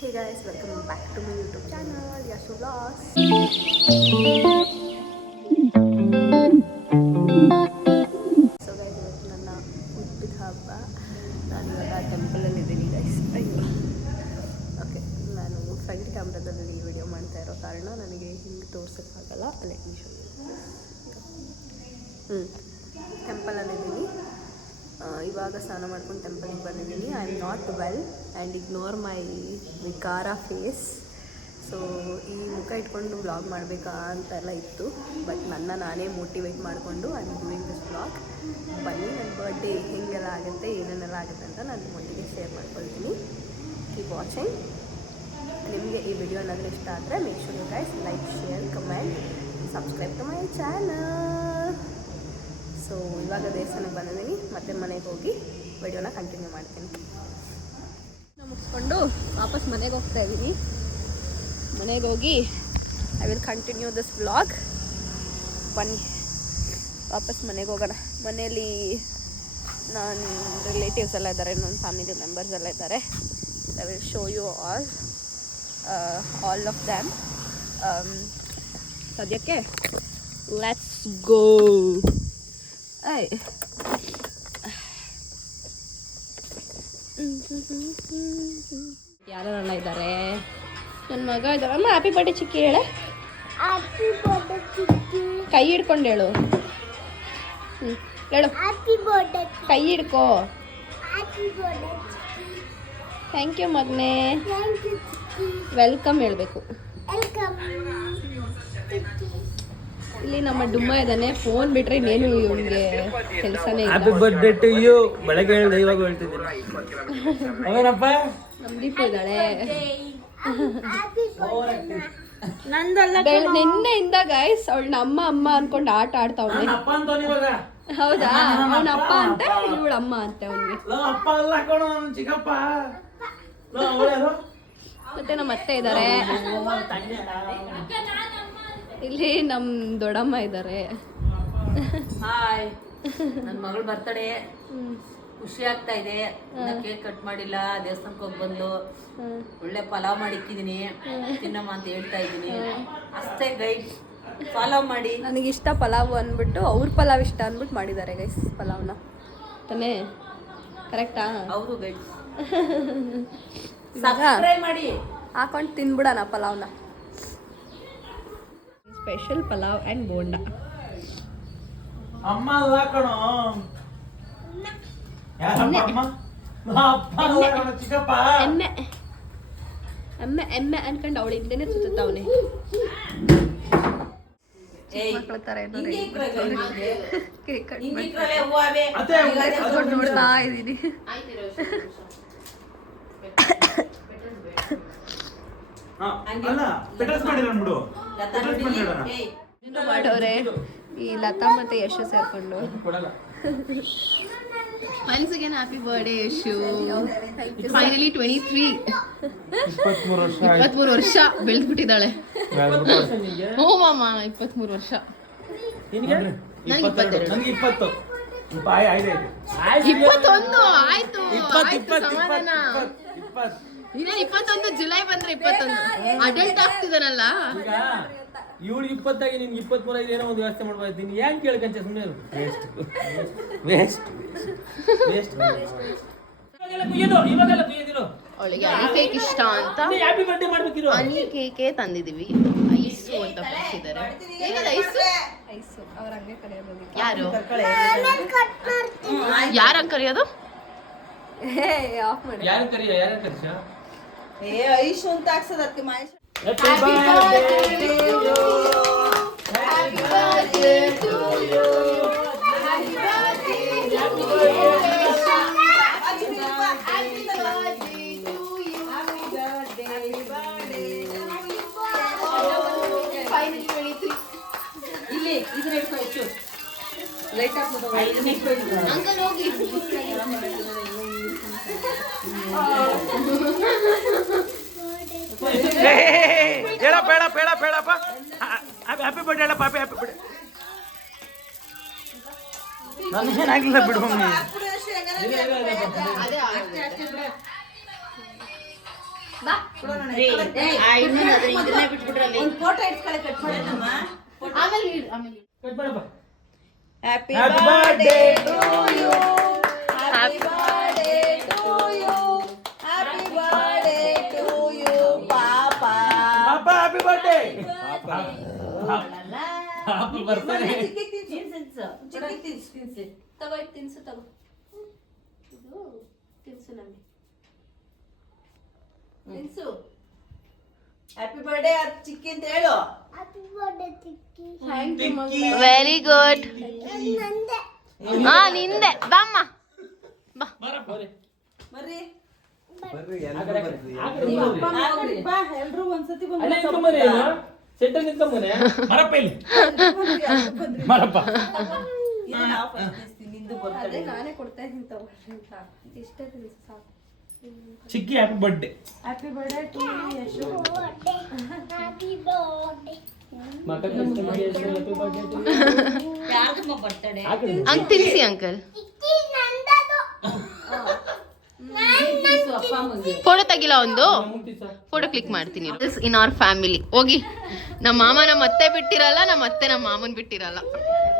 Hey guys, welcome back to my YouTube channel, Yashu Vlogs. So guys, ಇವತ್ತು ನನ್ನ ಹುಟ್ಟಿದ ಹಬ್ಬ. ನಾನು ಇವಾಗ ಟೆಂಪಲಲ್ಲಿ ಇದ್ದೀನಿ ಗೈಸ್. ಅಯ್ಯೋ ಓಕೆ, ನಾನು ಫ್ರಂಟ್ ಕ್ಯಾಮ್ರಾದಲ್ಲಿ ವಿಡಿಯೋ ಮಾಡ್ತಾ ಇರೋ ಕಾರಣ ನನಗೆ ಹಿಂಗೆ ತೋರ್ಸೋಕ್ಕಾಗಲ್ಲ. ಅಲ್ಲೇ ಟೆಂಪಲಲ್ಲಿದ್ದೀನಿ. ಇವಾಗ ಸ್ನಾನ ಮಾಡ್ಕೊಂಡು ಟೆಂಪಲ್ಗೆ ಬಂದಿದ್ದೀನಿ. I am not well and ignore my ವಿಕಾರ ಫೇಸ್. ಸೊ ಈ ಮುಖ ಇಟ್ಕೊಂಡು ವ್ಲಾಗ್ ಮಾಡಬೇಕಾ ಅಂತೆಲ್ಲ ಇತ್ತು, ಬಟ್ ನಾನೇ ಮೋಟಿವೇಟ್ ಮಾಡಿಕೊಂಡು I am doing this vlog. ಬನ್ನಿ, ನನ್ನ ಬರ್ಡೇ ಹೆಂಗೆಲ್ಲ ಆಗುತ್ತೆ, ಏನೇನೆಲ್ಲ ಆಗುತ್ತೆ ಅಂತ ನಾನು ನಿಮ್ಮೊಟ್ಟಿಗೆ ಶೇರ್ ಮಾಡ್ಕೊಳ್ತೀನಿ. Keep watching. ನಿಮಗೆ ಈ ವಿಡಿಯೋ ಏನಾದರೂ ಇಷ್ಟ ಆದರೆ make sure you guys like, share, comment, subscribe to my channel. So ಇವಾಗ ದೇವಸ್ಥಾನಕ್ಕೆ ಬಂದಿದ್ದೀನಿ, ಮತ್ತೆ ಮನೆಗೆ ಹೋಗಿ ವಿಡಿಯೋನ ಕಂಟಿನ್ಯೂ ಮಾಡ್ತೀನಿ. ಮುಗಿಸ್ಕೊಂಡು ವಾಪಸ್ ಮನೆಗೆ ಹೋಗ್ತಾ ಇದ್ದೀನಿ. ಮನೆಗೆ ಹೋಗಿ I will continue this vlog. ಬನ್ನಿ ವಾಪಸ್ ಮನೆಗೆ ಹೋಗೋಣ. ಮನೆಯಲ್ಲಿ ನನ್ನ ರಿಲೇಟಿವ್ಸ್ ಎಲ್ಲ ಇದ್ದಾರೆ, ನನ್ನ ಫ್ಯಾಮಿಲಿ ಮೆಂಬರ್ಸ್ ಎಲ್ಲ ಇದ್ದಾರೆ. I will show you all of them. ಸದ್ಯಕ್ಕೆ ಲೆಟ್ಸ್ ಗೋ. ಯಾರೆಲ್ಲ ಇದ್ದಾರೆ? ನನ್ನ ಮಗ ಇದ್ದಾರೆ. ಅಮ್ಮ ಹ್ಯಾಪಿ ಬರ್ಡೇ ಚಿಕ್ಕಿ ಹೇಳೆ. ಕೈ ಹಿಡ್ಕೊಂಡು ಹೇಳು. ಹೇಳು ಕೈ ಹಿಡ್ಕೋ. ಥ್ಯಾಂಕ್ ಯು ಮಗನೇ. ವೆಲ್ಕಮ್ ಹೇಳಬೇಕು. ಇಲ್ಲಿ ನಮ್ಮ ಡುಮ್ಮ ಇದ್ದಾನೆ. ಫೋನ್ ಬಿಟ್ರೆ ಇನ್ನೇನು ಇವನಿಗೆ ಕೆಲಸನೇ ಇಲ್ಲ. Happy birthday to you. ಬೆಳಗ್ಗೆ ಹೇಳಿದೆ, ಇವಾಗ ಹೇಳ್ತಿದ್ದೀನಿ. ಅವನಪ್ಪ ನಮ್ಮ ದೀಪ ಇದ್ದಾಳೆ. ನಿನ್ನೆಯಿಂದ ಗೈಸ್ ಅವಳನ್ನ ಅಮ್ಮ ಅನ್ಕೊಂಡು ಆಟ ಆಡ್ತಾವನೆ. ಹೌದಾ? ಅವನ ಅಪ್ಪ ಅಂತ, ಇವಳ ಅಮ್ಮ ಅಂತ ಅವನಿಗೆ. ಮತ್ತೆ ನಮ್ಮ ಅತ್ತೆ ಇದ್ದಾರೆ. ಇಲ್ಲಿ ನಮ್ಮ ದೊಡ್ಡಮ್ಮ ಇದ್ದಾರೆ. ಹಾಯ್, ನನ್ನ ಮಗಳು ಬರ್ತಡೇ, ಖುಷಿ ಆಗ್ತಾ ಇದೆ. ಕೇಕ್ ಕಟ್ ಮಾಡಿಲ್ಲ, ದೇವಸ್ಥಾನಕ್ಕೆ ಹೋಗಿ ಬಂದು ಒಳ್ಳೆ ಪಲಾವ್ ಮಾಡಿಕ್ಕಿದೀನಿ, ತಿನ್ನಮ್ಮ ಅಂತ ಹೇಳ್ತಾ ಇದ್ದೀನಿ. ಅಷ್ಟೇ ಗೈಸ್, ಫಾಲೋ ಮಾಡಿ. ನನಗಿಷ್ಟ ಪಲಾವ್ ಅಂದ್ಬಿಟ್ಟು ಅವ್ರ ಪಲಾವ್ ಇಷ್ಟ ಅಂದ್ಬಿಟ್ಟು ಮಾಡಿದ್ದಾರೆ ಗೈಸ್ ಪಲಾವ್ನ. ತಾನೇ? ಕರೆಕ್ಟಾ? ಹೌದು ಗೈಸ್, ಸಬ್ಸ್ಕ್ರೈಬ್ ಮಾಡಿ, ಹಾಕೊಂಡು ತಿನ್ಬಿಡೋಣ ಪಲಾವ್ನ. Special pulao and bonda. ಅಮ್ಮ ಅಲ್ಲ ಕಣೋ. ಚಿಕ್ಕಪ್ಪ ಎಮ್ಮೆ ಎಮ್ಮೆ ಎಮ್ಮೆ ಅನ್ಕೊಂಡು ಅವಳು ಹಿಂದೆನೆ ಸುತ್ತಾವನೆ. ಮಕ್ಕಳ ಥರ ನೋಡ್ತಾ ಇದ್ದೀನಿ. ಮಾಡೋರೆ ಈ ಲತಾ ಮತ್ತೆ ಯಶು ಸೇರ್ಕೊಂಡು. Once again, happy birthday, Yashu. Finally 23. 23 ವರ್ಷ ಬೆಳೆದ್ಬಿಟ್ಟಿದ್ದಾಳೆ. ಓ ಮಾಮ 23 ವರ್ಷ. ನನಗೆ 22. ನನಗೆ 20. 21 ಆಯ್ತು. 21 ಜುಲೈ ಬಂದ್ರೆ 21 ಅಡಲ್ಟ್ ಆಗ್ತಿದಾನಲ್ಲ. ಇವಳು 20 ನಿನ್ಗೆ 23 ಏನೋ ಒಂದು ವ್ಯವಸ್ಥೆ ಮಾಡ್ಬೋದು. ನೀನು ಏನ್ ಕೇಳ್ಕಂಚ ಸುಮ್ಮನೆ ವೇಸ್ಟ್. ಅವಳಿಗೆ ಹನಿ ಕೇಕ್ ಇಷ್ಟ ಅಂತ ಹ್ಯಾಪಿ ಬರ್ತ್ಡೇ ಮಾಡ್ಬೇಕಿರೋ ಹನಿ ಕೇಕೆ ತಂದಿದೀವಿ. ಐಸು ಅಂತ ಕೊಡ್ತಿದ್ದಾರೆ. ಏನಿದೆ ಐಸು? ಅವ್ರ ಹಂಗೆ ಕರೆಯೋದು. ಯಾರು ಕರೆಯೋದು? ಆಫ್ ಮಾಡಿ. ಯಾರು ಕರಿಸ ಐಶು ಅಂತ ಹಾಕ್ಸೋದು ಅದಕ್ಕೆ ಮಾಹಿತಿ. Happy birthday to you. Happy birthday to you. Happy birthday to you. Finally 23. ಇಲ್ಲಿ ಇದನ್ನ ಇಟ್ಕೋ ಹೆಚ್ಚು. ಲೈಟ್ ಹಾಕ್ಬಿಟ್ಟು ಇದನ್ನ ಇಟ್ಕೋ. ಅಂಕಲ್ ಹೋಗಿ. ಬೇಡಪ್ಪ. ಹ್ಯಾಪಿ ಬರ್ಡೇ ಹೇಳಪ್ಪ. Happy birthday. ನನಗೇನಾಗಿಲ್ಲ ಬಿಡು ಮಮ್ಮಿ. ಬಾ ಇದನ್ನೇ ಬಿಟ್ಬಿಟ್ರಲ್ಲಿ ಒಂದು ಫೋಟೋ ಇಟ್ಕೊಳ್ಳಿ ಕಟ್ ಮಾಡೋದಮ್ಮ ಆಮೇಲೆ ಕಟ್ ಮಾಡಪ್ಪ. Happy Happy birthday birthday to you happy birthday to you happy birthday to you ಪಾಪ ಪಾಪ ಹ್ಯಾಪಿ ಬರ್ತ್ಡೇ. ಪಾಪ ಬರ್ತಾನೆ. ತಗೋ ಇದು ತಿನ್ಸು ತಗೋ ಇದು ತಿನ್ಸು ನಮಗೆ ತಿನ್ಸು ಹ್ಯಾಪಿ ಬರ್ತ್ಡೇ ಚಿಕ್ಕಿ ಅಂತ ಹೇಳು ವೆರಿ ಗುಡ್ ಹಾ ನಿಂದೆ ಬಾಮ್ಮ ಬಾರಪ್ಪ, ಬರ್ರಿ. ಬರ್ರಿ ಎಲ್ರು ಒಂದ್ಸತಿ ಅಲ್ಲೇ ನಿಂತ್ಕೊಂಬರ್ರಿ ಏನು? ಸೆಂಟರ್ ನಿಂತ್ಕೊಂಬರ್ರಿ. ಬರಪ್ಪ ಇಲ್ಲಿ. ಬರಪ್ಪ. ನಿಂದು ಅದೇ ಬರ್ತಡೆ ನಾನೇ ಕೊಡ್ತಾ ಇದ್ದೀನಿ ತಗೊಳ್ಳಿ ಅಂತ ಇಷ್ಟೇ ತಿನ್ಸು ಸಾಕು ಚಿಕ್ಕಿ happy birthday. Happy birthday to Yashu ಮಕ್ಕ ಕಷ್ಟ ಮಾಡಿ ಹ್ಯಾಪಿ ಬರ್ತ್ಡೇ. ಯಾಕಮ್ಮ ಬರ್ತಡೆ ಹಂಗ್ ತಿನ್ಸಿ ಅಂಕಲ್ ಅಪ್ಪ ಅಮ್ಮಗೆ ಫೋಟೋ ತೆಗಿಲ್ಲ ಒಂದು ಮುಟ್ಟಿಸ. ಫೋಟೋ ಕ್ಲಿಕ್ ಮಾಡ್ತೀನಿ ಇನ್ ಅವರ್ ಫ್ಯಾಮಿಲಿ ಹೋಗಿ ನಮ್ಮ ಮಾಮ ನಮ್ಮ ಅತ್ತೆ ಬಿಟ್ಟಿರಲ್ಲ ನಮ್ಮ ಅತ್ತೆ ನಮ್ಮ ಮಾಮನ್ ಬಿಟ್ಟಿರಲ್ಲ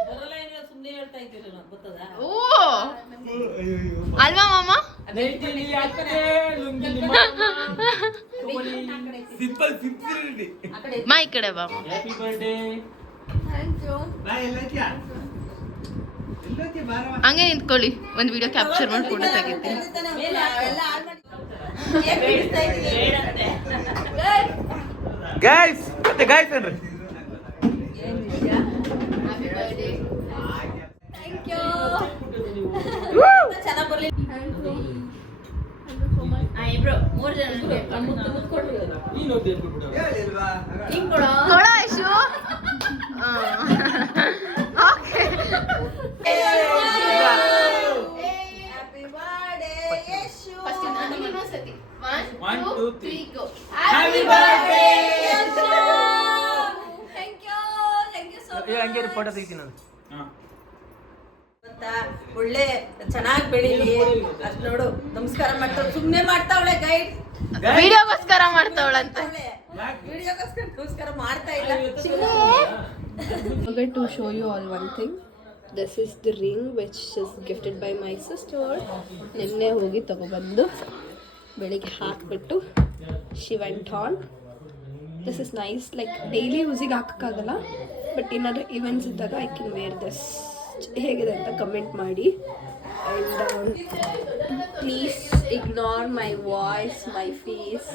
ಬರಲ್ಲ ಏನಿಲ್ಲ ಸುಮ್ಮನೆ ಹೇಳ್ತಾ ಇದ್ದೀರಿ ನಾವು ಗೊತ್ತದ ಓ ಅಲ್ವಾ ಮಾಮ ನೈಟಿಲಿ ಅತ್ತೆ, ಲುಂಗಿ ನಿಮ್ಮ ಅಮ್ಮ. Simple simplicity. ಆ ಕಡೆ ಮಾ ಈ ಕಡೆ ಬಾ ಹ್ಯಾಪಿ ಬರ್ತ್ಡೇ. ಥ್ಯಾಂಕ್ ಯು ಬಾ ಎಲ್ಲೋತ್ಯಾ ಎಲ್ಲೋತ್ಯಾ ಬಾರವ. ಹಂಗೆ ನಿಂತ್ಕೊಳ್ಳಿ ಒಂದ್ ವಿಡಿಯೋ ಕ್ಯಾಪ್ಚರ್ ಮಾಡಿ ಫೋಟೋ ತೆಗಿತೀನಿ ಮೇಲೆ ಎಲ್ಲ ಆನ್ ಮಾಡಿ ಏನ್ ಬಿಡಿಸ್ತಾ ಇದ್ದೀರಿ? ಬೇಡಂತೆ. ಗೈಸ್ ಮತ್ತೆ ಗೈಸ್ ಅನ್ರಿ. ಏನ್ ವಿಷಯ? ಥ್ಯಾಂಕ್ ಯು ಚೆನ್ನಾಗ್ ಬರ್ಲಿ ಇಬ್ರು ಮೂರು ಜನ ಮುತ್ತು ಕೊಡ್ರಿ ನೀನು ಹೋಗಿ ಹೇಳ್ಬಿಡು. ಹೇಳಿಲ್ವಾ? ಹಿಂಗ್ ಕೊಡೋ ಕೊಡೋ Yashu okay happy birthday Yashu One, two, three. Happy birthday thank you so ಹಂಗೆ ಫೋಟೋ ತೆಗಿತೀನಿ ನಾನು. ಗೊತ್ತಾ ಒಳ್ಳೆ ಚೆನ್ನಾಗಿ ಬೆಳೀಲಿ ಅಷ್ಟ್ ನೋಡು ನಮಸ್ಕಾರ ಮಾಡ್ತಾವ್ ಸುಮ್ನೆ ಮಾಡ್ತಾವಳೆ ಗೈಡ್ ವಿಡಿಯೋಗೋಸ್ಕರ ಮಾಡ್ತಾವಳಂತೆ ವಿಡಿಯೋಗೋಸ್ಕರ ನಮಸ್ಕಾರ ಮಾಡ್ತಾ ಇಲ್ಲ forgot to show you all one thing. This is the ring which is gifted by my sister. ನಿನ್ನೆ ಹೋಗಿ ತಗೊಬಂದು ಬೆಳಿಗ್ಗೆ ಹಾಕ್ಬಿಟ್ಟು she went on. This is nice, like daily ಯೂಸಿಗೆ ಹಾಕೋಕ್ಕಾಗಲ್ಲ ಬಟ್ ಏನಾದರೂ ಇವೆಂಟ್ಸ್ ಇದ್ದಾಗ ಐ ಕ್ಯಾನ್ ವೇರ್ ದಿಸ್. ಹೇಗಿದೆ ಅಂತ ಕಮೆಂಟ್ ಮಾಡಿ and please ignore my voice my face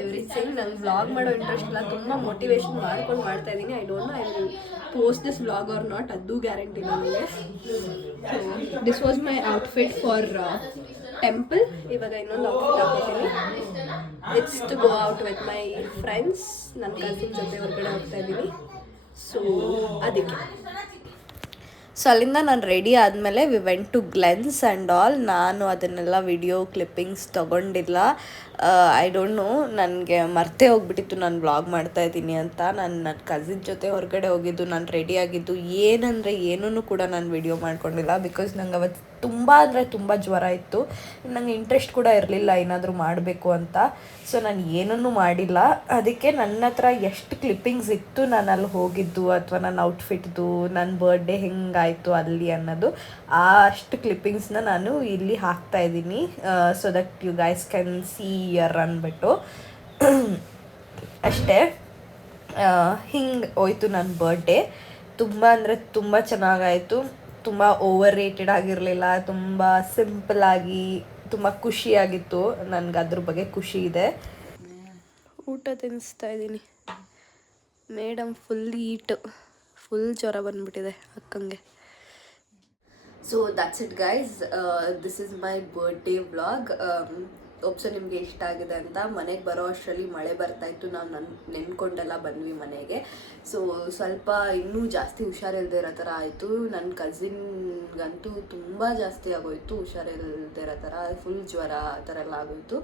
everything. ನಂಗೆ ವ್ಲಾಗ್ ಮಾಡೋ ಇಂಟ್ರೆಸ್ಟ್ ಇಲ್ಲ, ತುಂಬ ಮೋಟಿವೇಶನ್ ಮಾಡ್ಕೊಂಡು ಮಾಡ್ತಾ ಇದ್ದೀನಿ. I don't know I will post this vlog or not, ಅದು ಗ್ಯಾರಂಟಿ ನನಗೆ. So this was my outfit for temple. ಇವಾಗ ಇನ್ನೊಂದು ಔಟ್ಫಿಟ್ ಹಾಕೋತೀನಿ. It's to go out with my friends. ನನ್ನ ಕಸಿನ್ ಜೊತೆ ಹೊರಗಡೆ ಹೋಗ್ತಾ ಇದ್ದೀನಿ. ಸೊ ಅದಕ್ಕೆ ಸೊ ಅಲ್ಲಿಂದ ನಾನು ರೆಡಿ ಆದಮೇಲೆ we went to Glen's and all. ನಾನು ಅದನ್ನೆಲ್ಲ ವಿಡಿಯೋ ಕ್ಲಿಪ್ಪಿಂಗ್ಸ್ ತೊಗೊಂಡಿಲ್ಲ. ಐ ಡೋಂಟ್ ನೋ, ನನಗೆ ಮರ್ತೇ ಹೋಗ್ಬಿಟ್ಟಿತ್ತು ನಾನು ವ್ಲಾಗ್ ಮಾಡ್ತಾಯಿದ್ದೀನಿ ಅಂತ. ನನ್ನ ಕಸಿನ್ ಜೊತೆ ಹೊರಗಡೆ ಹೋಗಿದ್ದು, ನಾನು ರೆಡಿ ಆಗಿದ್ದು ಏನಂದರೆ ಏನೂ ಕೂಡ ನಾನು ವಿಡಿಯೋ ಮಾಡ್ಕೊಂಡಿಲ್ಲ. ಬಿಕಾಸ್ ನಂಗೆ ಅವತ್ತು ತುಂಬ ಅಂದರೆ ತುಂಬ ಜ್ವರ ಇತ್ತು. ನನಗೆ ಇಂಟ್ರೆಸ್ಟ್ ಕೂಡ ಇರಲಿಲ್ಲ ಏನಾದರೂ ಮಾಡಬೇಕು ಅಂತ. ಸೊ ನಾನು ಏನನ್ನೂ ಮಾಡಿಲ್ಲ. ಅದಕ್ಕೆ ನನ್ನ ಹತ್ರ ಎಷ್ಟು ಕ್ಲಿಪ್ಪಿಂಗ್ಸ್ ಇತ್ತು ನಾನು ಅಲ್ಲಿ ಹೋಗಿದ್ದು ಅಥವಾ ನನ್ನ ಔಟ್ಫಿಟ್ದು, ನನ್ನ ಬರ್ಡೇ ಹೆಂಗಾಯಿತು ಅಲ್ಲಿ ಅನ್ನೋದು, ಅಷ್ಟು ಕ್ಲಿಪ್ಪಿಂಗ್ಸ್ನ ನಾನು ಇಲ್ಲಿ ಹಾಕ್ತಾಯಿದ್ದೀನಿ. So that you guys can see year ಅಂದ್ಬಿಟ್ಟು ಅಷ್ಟೇ. ಹಿಂಗೆ ಹೋಯ್ತು ನನ್ನ ಬರ್ಡೇ. ತುಂಬ ಅಂದರೆ ತುಂಬ ಚೆನ್ನಾಗಾಯಿತು. ತುಂಬ ಓವರ್ ರೇಟೆಡ್ ಆಗಿರಲಿಲ್ಲ, ತುಂಬ ಸಿಂಪಲ್ಲಾಗಿ ತುಂಬ ಖುಷಿಯಾಗಿತ್ತು. ನನಗೆ ಅದ್ರ ಬಗ್ಗೆ ಖುಷಿ ಇದೆ. ಊಟ ತಿನ್ನಿಸ್ತಾ ಇದ್ದೀನಿ. ಮೇಡಮ್ ಫುಲ್ ಈಟು, ಫುಲ್ ಜ್ವರ ಬಂದುಬಿಟ್ಟಿದೆ ಅಕ್ಕಂಗೆ. So that's it guys, this is my birthday vlog. ಒಪ್ಸೋ ನಿಮಗೆ ಇಷ್ಟ ಆಗಿದೆ ಅಂತ. ಮನೆಗೆ ಬರೋ ಅಷ್ಟರಲ್ಲಿ ಮಳೆ ಬರ್ತಾಯಿತ್ತು. ನಾವು ನೆನ್ಕೊಂಡೆಲ್ಲ ಬಂದ್ವಿ ಮನೆಗೆ. ಸೊ ಸ್ವಲ್ಪ ಇನ್ನೂ ಜಾಸ್ತಿ ಹುಷಾರಿಲ್ಲದೆ ಇರೋ ಥರ ಆಯಿತು. ನನ್ನ ಕಸಿನ್ಗಂತೂ ತುಂಬ ಜಾಸ್ತಿ ಆಗೋಯಿತು, ಹುಷಾರಿಲ್ಲದೆ ಇರೋ ಥರ, ಫುಲ್ ಜ್ವರ ಆ ಥರ ಎಲ್ಲ ಆಗೋಯಿತು.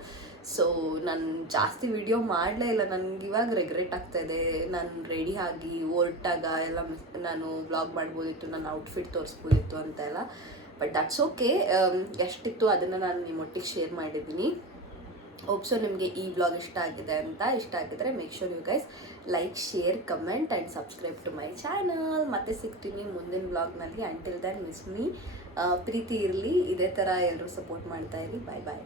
ಸೊ ನಾನು ಜಾಸ್ತಿ ವಿಡಿಯೋ ಮಾಡಲೇ ಇಲ್ಲ. ನನಗೆ ಇವಾಗ ರೆಗ್ರೆಟ್ ಆಗ್ತಾಯಿದೆ. ನಾನು ರೆಡಿ ಆಗಿ ಹೊರಟಾಗ ಎಲ್ಲ ನಾನು ವ್ಲಾಗ್ ಮಾಡ್ಬೋದಿತ್ತು, ನನ್ನ ಔಟ್ಫಿಟ್ ತೋರಿಸ್ಬೋದಿತ್ತು ಅಂತ ಎಲ್ಲ. But that's okay. ಎಷ್ಟಿತ್ತು ಅದನ್ನು ನಾನು ನಿಮ್ಮೊಟ್ಟಿಗೆ ಶೇರ್ ಮಾಡಿದ್ದೀನಿ. ಹೋಪ್ಸೋ ನಿಮಗೆ ಈ ವ್ಲಾಗ್ ಇಷ್ಟ ಆಗಿದೆ ಅಂತ. ಇಷ್ಟ ಆಗಿದ್ರೆ make sure you guys like, share, comment and subscribe to my channel. ಮತ್ತೆ ಸಿಗ್ತೀನಿ ಮುಂದಿನ ವ್ಲಾಗ್ನಲ್ಲಿ. Until then miss me. ಪ್ರೀತಿ ಇರಲಿ, ಇದೇ ಥರ ಎಲ್ಲರೂ ಸಪೋರ್ಟ್ ಮಾಡ್ತಾ ಇರಿ. ಬಾಯ್ ಬಾಯ್.